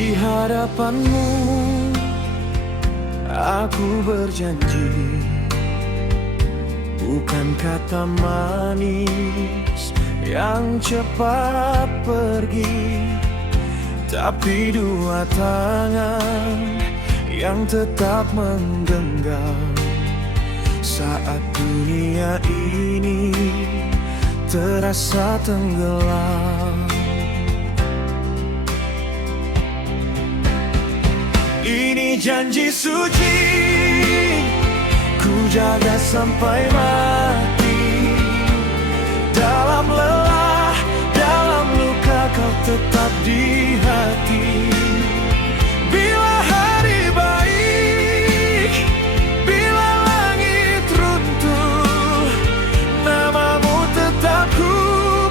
Di hadapanmu aku berjanji, bukan kata manis yang cepat pergi, tapi dua tangan yang tetap menggenggam saat dunia ini terasa tenggelam. Ini janji suci, ku jaga sampai mati. Dalam lelah, dalam luka, kau tetap di hati. Bila hari baik, bila langit runtuh, namamu tetap ku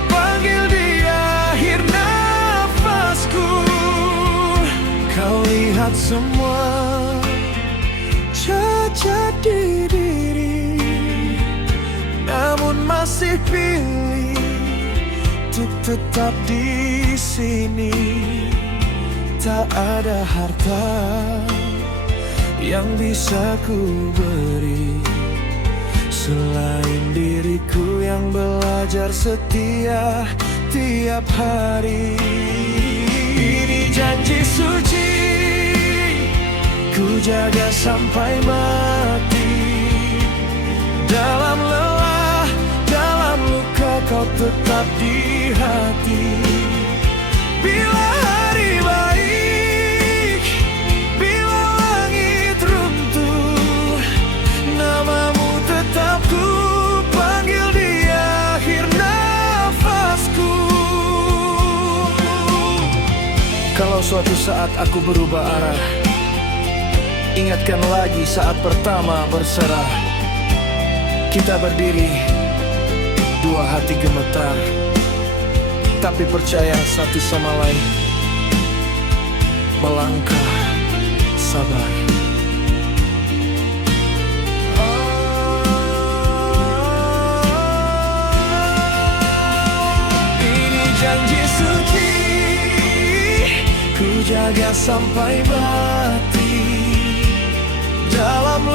panggil di akhir nafasku. Kau lihat semua cacat di diri, namun masih pilih untuk tetap di sini. Tak ada harta yang bisa ku beri selain diriku yang belajar setia tiap hari. Ini janji suci, ku jaga sampai mati. Dalam lelah, dalam luka, kau tetap di hati. Bila hari baik, bila langit runtuh, namamu tetap ku panggil di akhir nafasku. Kalau suatu saat aku berubah arah, ingatkan lagi saat pertama berserah. Kita berdiri, dua hati gemetar, tapi percaya satu sama lain. Melangkah sabar. Ini janji suci, ku jaga sampai mati. Dalam